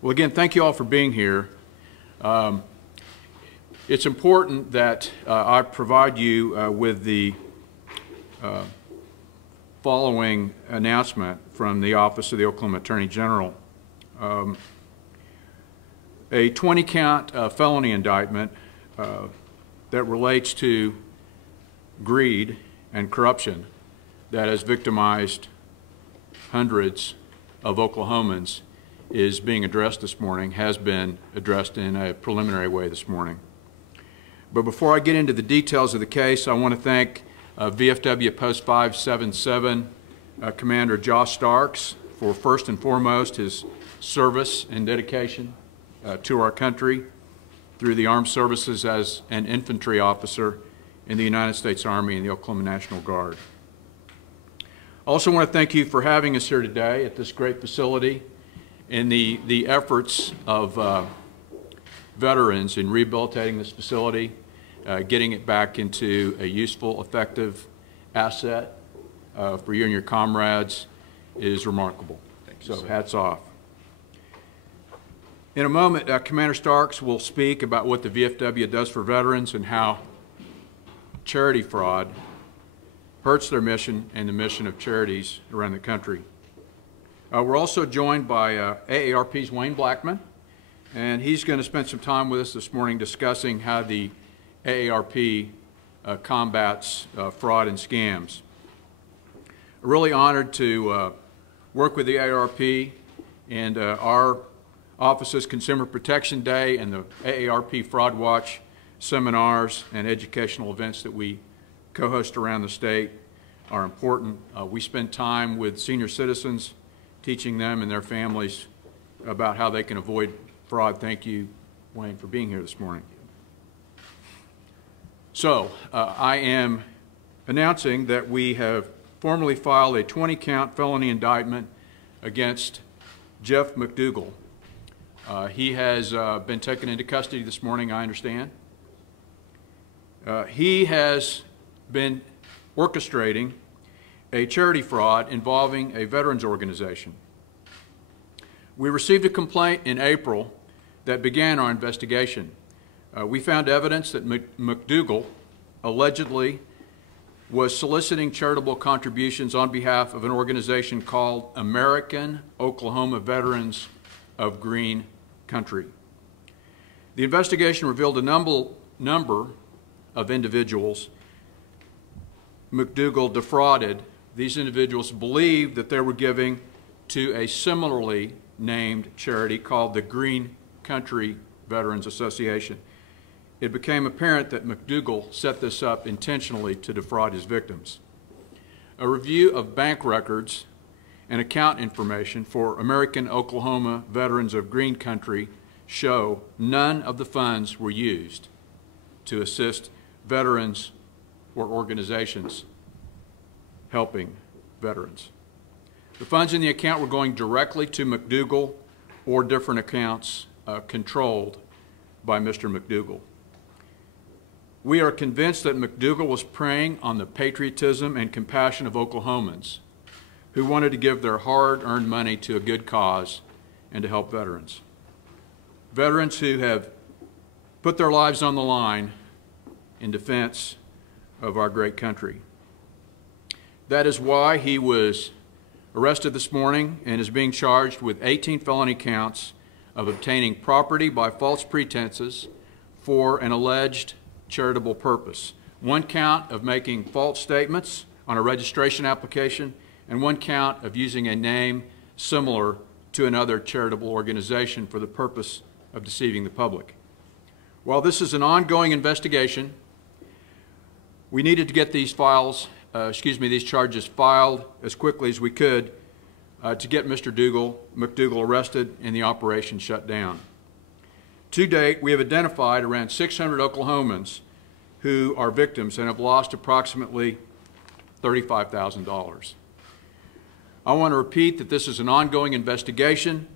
Well, again, thank you all for being here. It's important that I provide you with the following announcement from the Office of the Oklahoma Attorney General. A 20-count felony indictment that relates to greed and corruption that has victimized hundreds of Oklahomans is being addressed this morning, has been addressed in a preliminary way this morning. But before I get into the details of the case, I want to thank VFW Post 577 Commander Josh Starks for first and foremost his service and dedication to our country through the armed services as an infantry officer in the United States Army and the Oklahoma National Guard. I also want to thank you for having us here today at this great facility in the efforts of veterans in rehabilitating this facility, getting it back into a useful, effective asset for you and your comrades is remarkable. So hats off. In a moment, Commander Starks will speak about what the VFW does for veterans and how charity fraud hurts their mission and the mission of charities around the country. We're also joined by AARP's Wayne Blackman, and he's going to spend some time with us this morning discussing how the AARP combats fraud and scams. I'm really honored to work with the AARP and our office's Consumer Protection Day and the AARP Fraud Watch seminars and educational events that we co-host around the state are important. We spend time with senior citizens, teaching them and their families about how they can avoid fraud. Thank you, Wayne, for being here this morning. So, I am announcing that we have formally filed a 20-count felony indictment against Jeff McDougal. He has been taken into custody this morning, I understand. He has been orchestrating a charity fraud involving a veterans organization. We received a complaint in April that began our investigation. We found evidence that McDougal allegedly was soliciting charitable contributions on behalf of an organization called American Oklahoma Veterans of Green Country. The investigation revealed a number of individuals McDougal defrauded. These individuals believed that they were giving to a similarly named charity called the Green Country Veterans Association. It became apparent that McDougal set this up intentionally to defraud his victims. A review of bank records and account information for American Oklahoma Veterans of Green Country show none of the funds were used to assist veterans or organizations helping veterans. The funds in the account were going directly to McDougal or different accounts controlled by Mr. McDougal. We are convinced that McDougal was preying on the patriotism and compassion of Oklahomans who wanted to give their hard-earned money to a good cause and to help veterans. Veterans who have put their lives on the line in defense of our great country. That is why he was arrested this morning and is being charged with 18 felony counts of obtaining property by false pretenses for an alleged charitable purpose. One count of making false statements on a registration application, and one count of using a name similar to another charitable organization for the purpose of deceiving the public. While this is an ongoing investigation, we needed to get these these charges filed as quickly as we could to get Mr. McDougal arrested and the operation shut down. To date, we have identified around 600 Oklahomans who are victims and have lost approximately $35,000. I want to repeat that this is an ongoing investigation,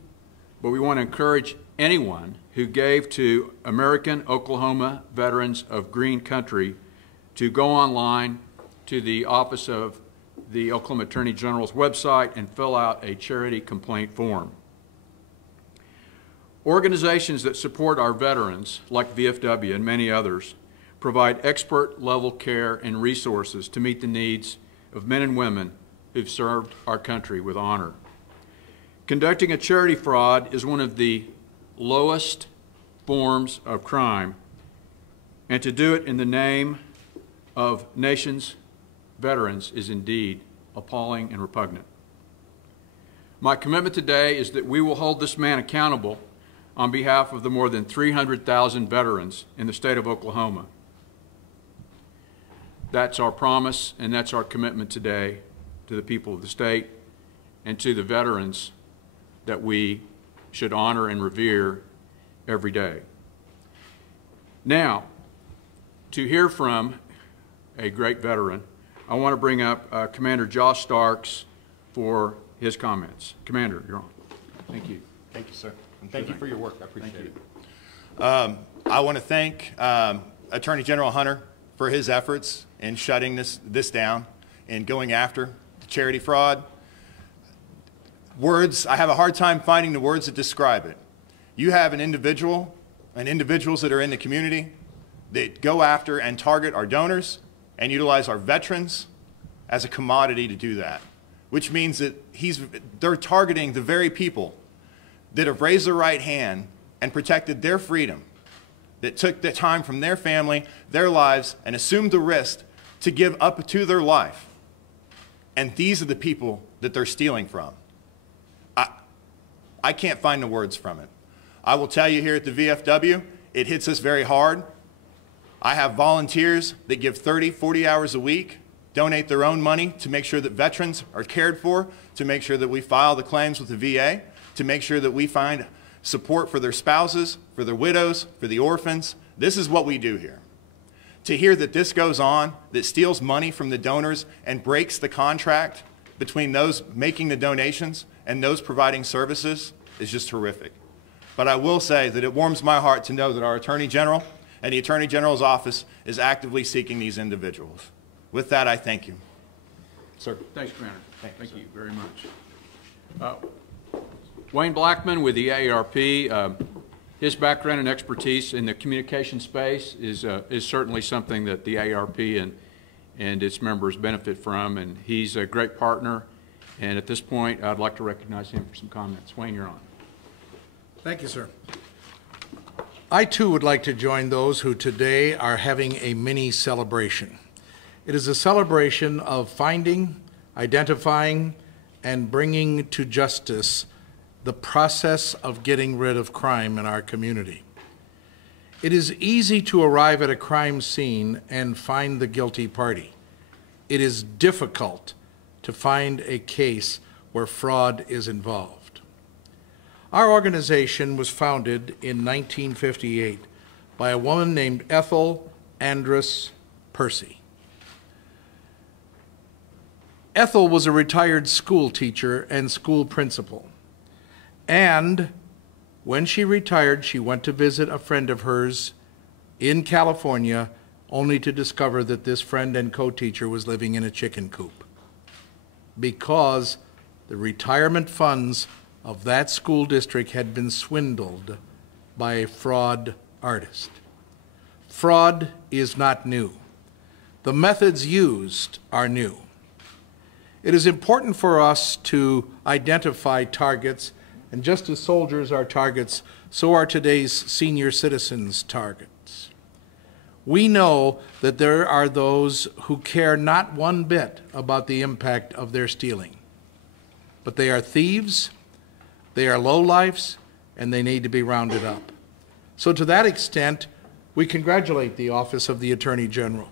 but we want to encourage anyone who gave to American Oklahoma Veterans of Green Country to go online to the Office of the Oklahoma Attorney General's website and fill out a charity complaint form. Organizations that support our veterans, like VFW and many others, provide expert-level care and resources to meet the needs of men and women who've served our country with honor. Conducting a charity fraud is one of the lowest forms of crime, and to do it in the name of nation's veterans is indeed appalling and repugnant. My commitment today is that we will hold this man accountable on behalf of the more than 300,000 veterans in the state of Oklahoma. That's our promise, and that's our commitment today to the people of the state and to the veterans that we should honor and revere every day. Now, to hear from a great veteran, I want to bring up Commander Josh Starks for his comments. Commander, you're on. Thank you. Thank you, sir. And thank you for your work. I appreciate it. I want to thank Attorney General Hunter for his efforts in shutting this down and going after the charity fraud. Words, I have a hard time finding the words that describe it. You have an individual and individuals that are in the community that go after and target our donors and utilize our veterans as a commodity to do that, which means that they're targeting the very people that have raised their right hand and protected their freedom, that took the time from their family, their lives, and assumed the risk to give up to their life. And these are the people that they're stealing from. I can't find the words from it. I will tell you here at the VFW, it hits us very hard. I have volunteers that give 30, 40 hours a week, donate their own money to make sure that veterans are cared for, to make sure that we file the claims with the VA, to make sure that we find support for their spouses, for their widows, for the orphans. This is what we do here. To hear that this goes on, that steals money from the donors and breaks the contract between those making the donations and those providing services is just horrific. But I will say that it warms my heart to know that our Attorney General and the Attorney General's office is actively seeking these individuals. With that, I thank you. Sir. Thanks, Commander. Thank you very much. Wayne Blackman with the AARP. His background and expertise in the communication space is certainly something that the AARP and its members benefit from, and he's a great partner. And at this point, I'd like to recognize him for some comments. Wayne, you're on. Thank you, sir. I too would like to join those who today are having a mini celebration. It is a celebration of finding, identifying, and bringing to justice the process of getting rid of crime in our community. It is easy to arrive at a crime scene and find the guilty party. It is difficult to find a case where fraud is involved. Our organization was founded in 1958 by a woman named Ethel Andress Percy. Ethel was a retired school teacher and school principal. And when she retired, she went to visit a friend of hers in California, only to discover that this friend and co-teacher was living in a chicken coop because the retirement funds of that school district had been swindled by a fraud artist. Fraud is not new. The methods used are new. It is important for us to identify targets, and just as soldiers are targets, so are today's senior citizens targets. We know that there are those who care not one bit about the impact of their stealing, but they are thieves, they are lowlifes, and they need to be rounded up. So to that extent, we congratulate the Office of the Attorney General.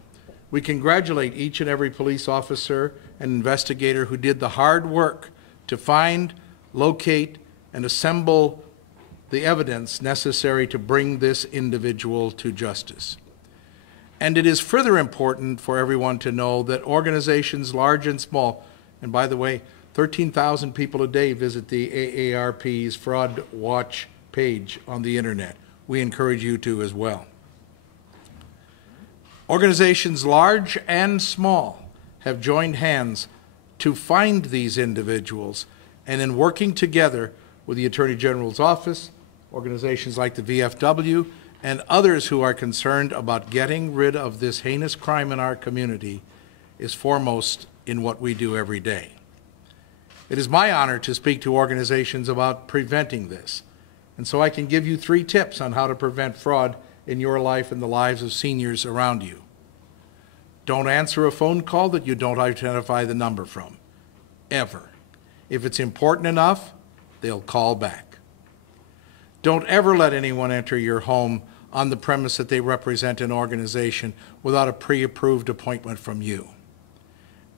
We congratulate each and every police officer and investigator who did the hard work to find, locate, and assemble the evidence necessary to bring this individual to justice. And it is further important for everyone to know that organizations large and small, and by the way, 13,000 people a day visit the AARP's Fraud Watch page on the internet. We encourage you to as well. Organizations large and small have joined hands to find these individuals, and in working together with the Attorney General's office, organizations like the VFW, and others who are concerned about getting rid of this heinous crime in our community is foremost in what we do every day. It is my honor to speak to organizations about preventing this, and so I can give you 3 tips on how to prevent fraud in your life and the lives of seniors around you. Don't answer a phone call that you don't identify the number from, ever. If it's important enough, they'll call back. Don't ever let anyone enter your home on the premise that they represent an organization without a pre-approved appointment from you.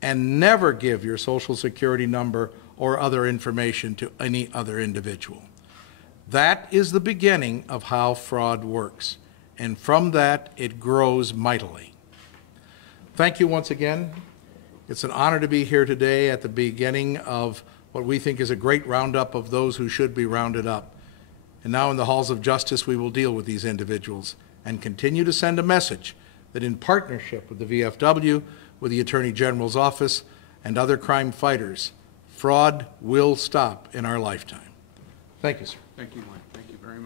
And never give your Social Security number or other information to any other individual. That is the beginning of how fraud works, and from that it grows mightily. Thank you once again. It's an honor to be here today at the beginning of what we think is a great roundup of those who should be rounded up. And now in the halls of justice, we will deal with these individuals and continue to send a message that in partnership with the VFW, with the Attorney General's office, and other crime fighters, fraud will stop in our lifetime. Thank you, sir. Thank you, Wayne. Thank you very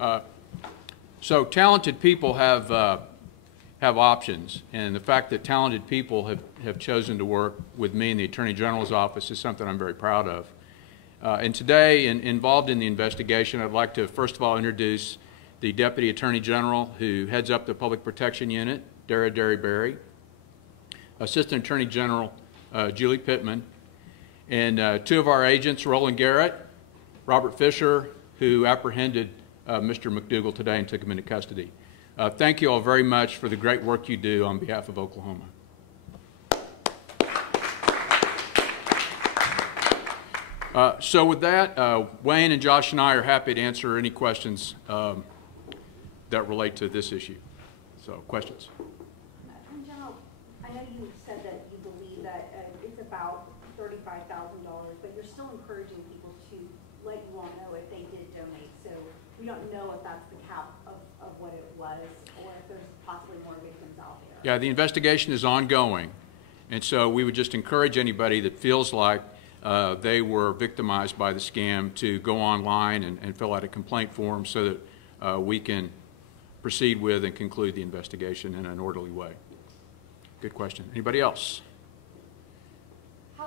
much. So talented people have options, and the fact that talented people have chosen to work with me in the Attorney General's office is something I'm very proud of. And today, involved in the investigation, I'd like to first of all introduce the Deputy Attorney General who heads up the Public Protection Unit, Dara Derryberry, Assistant Attorney General Julie Pittman, and 2 of our agents, Roland Garrett, Robert Fisher, who apprehended Mr. McDougal today and took him into custody. Thank you all very much for the great work you do on behalf of Oklahoma. So with that, Wayne and Josh and I are happy to answer any questions that relate to this issue. So, questions? Attorney General, I know you said that you believe that it's about $35,000, but you're still encouraging people to let you all know if they did donate. So we don't know if that's the cap of what it was, or if there's possibly more victims out there. Yeah, the investigation is ongoing, and so we would just encourage anybody that feels like they were victimized by the scam to go online and fill out a complaint form so that we can proceed with and conclude the investigation in an orderly way. Good question. Anybody else?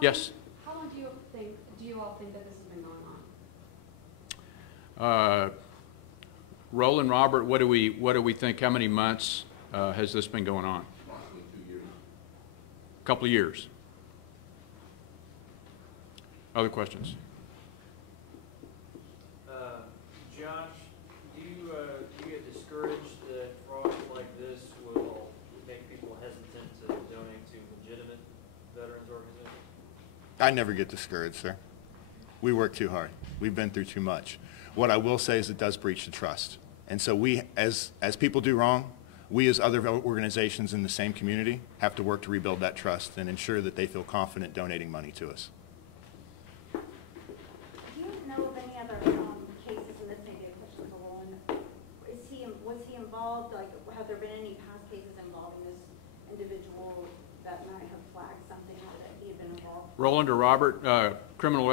Yes? How long do you all think that this has been going on? Roland, Robert, what do we think? How many months has this been going on? Approximately 2 years. A couple of years. Other questions? Josh, do you get discouraged that frauds like this will make people hesitant to donate to legitimate veterans organizations? I never get discouraged, sir. We work too hard. We've been through too much. What I will say is it does breach the trust. And so we, as people do wrong, we as other organizations in the same community have to work to rebuild that trust and ensure that they feel confident donating money to us. Do you know of any other cases, and this may be a question for Roland, was he involved, like, have there been any past cases involving this individual that might have flagged something out that he had been involved? Roland or Robert, criminal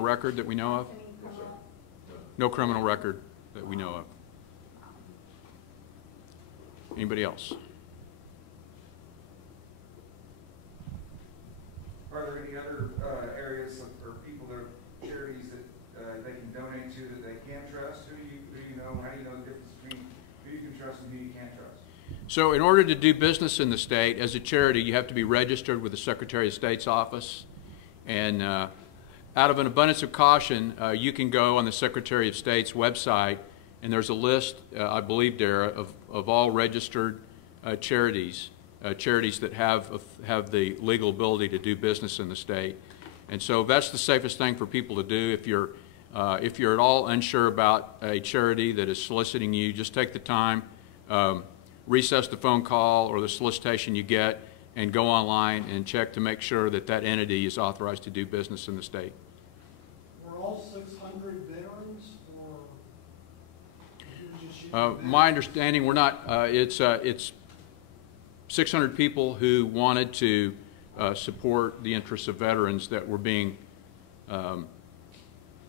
record that we know of? Any criminal? No criminal record that we know of. Anybody else? Are there any other areas or people that are charities that they can donate to that they can trust? Who do you know? How do you know the difference between who you can trust and who you can't trust? So in order to do business in the state as a charity, you have to be registered with the Secretary of State's office. And out of an abundance of caution, you can go on the Secretary of State's website, and there's a list, I believe, Dara, of all registered charities that have the legal ability to do business in the state. And so that's the safest thing for people to do. If you're at all unsure about a charity that is soliciting you, just take the time, recess the phone call or the solicitation you get, and go online and check to make sure that that entity is authorized to do business in the state. Were all 600 veterans, or my understanding, we're not. It's 600 people who wanted to support the interests of veterans that were being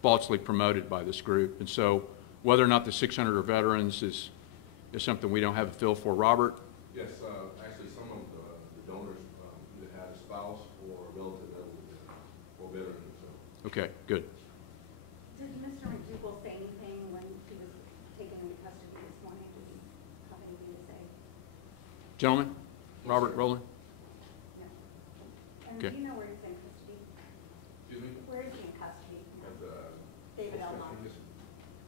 falsely promoted by this group. And so whether or not the 600 are veterans is something we don't have a feel for. Robert? Yes, actually some of the donors that had a spouse or a relative that was veteran. So. Okay, good. Did Mr. McDougal say anything when he was taken into custody this morning? Did he have anything to say? Gentlemen? Robert Rowland? No. And Okay. do you know where he's in custody? Excuse me? Where is he in custody? At the David Elmont.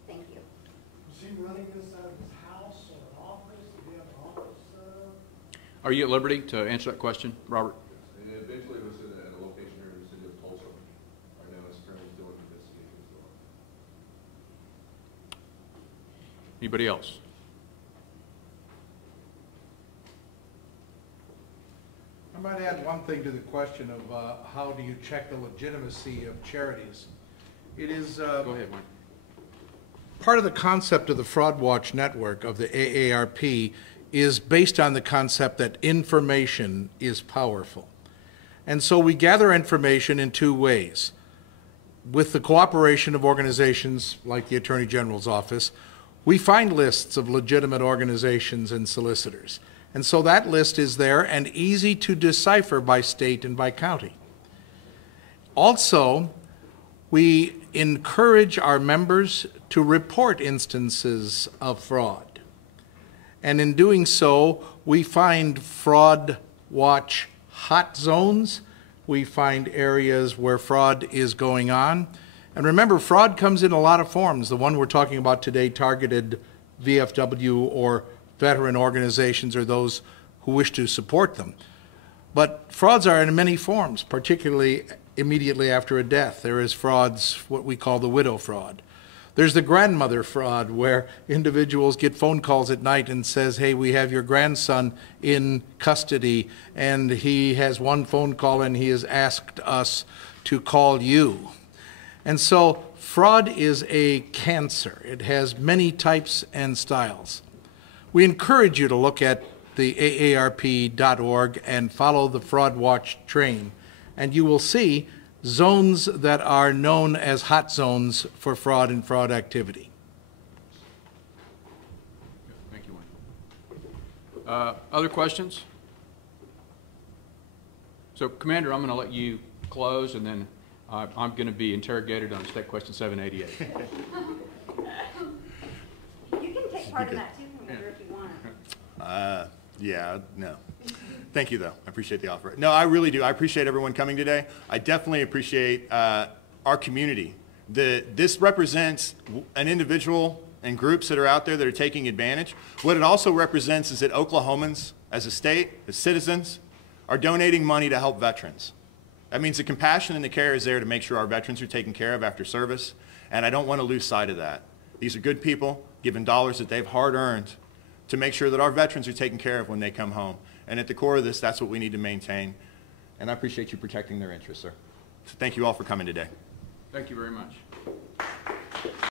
Thank you. Was he running this out of his house or an office? Did he have an office? Are you at liberty to answer that question, Robert? And eventually it was at a location here in the city of Tulsa. Right now it's currently still in investigation as well. Anybody else? I might add one thing to the question of how do you check the legitimacy of charities. It is Go ahead, Mike. part of the concept of the Fraud Watch Network of the AARP is based on the concept that information is powerful. And so we gather information in two ways. With the cooperation of organizations like the Attorney General's office, we find lists of legitimate organizations and solicitors. And so that list is there and easy to decipher by state and by county. Also, we encourage our members to report instances of fraud. And in doing so, we find Fraud Watch hot zones. We find areas where fraud is going on. And remember, fraud comes in a lot of forms. The one we're talking about today, targeted VFW or veteran organizations or those who wish to support them. But frauds are in many forms, particularly immediately after a death. There is frauds, what we call the widow fraud. There's the grandmother fraud, where individuals get phone calls at night and says, hey, we have your grandson in custody, and he has one phone call and he has asked us to call you. And so fraud is a cancer. It has many types and styles. We encourage you to look at the AARP.org and follow the Fraud Watch train, and you will see zones that are known as hot zones for fraud and fraud activity. Thank you, Wayne. Other questions? So, Commander, I'm going to let you close, and then I'm going to be interrogated on State Question 788. You can take part in that too, Commander, if you want. Yeah, no. Thank you, though. I appreciate the offer. No, I really do. I appreciate everyone coming today. I definitely appreciate our community. This represents an individual and groups that are out there that are taking advantage. What it also represents is that Oklahomans, as a state, as citizens, are donating money to help veterans. That means the compassion and the care is there to make sure our veterans are taken care of after service, and I don't want to lose sight of that. These are good people giving dollars that they've hard-earned to make sure that our veterans are taken care of when they come home. And at the core of this, that's what we need to maintain. And I appreciate you protecting their interests, sir. So thank you all for coming today. Thank you very much.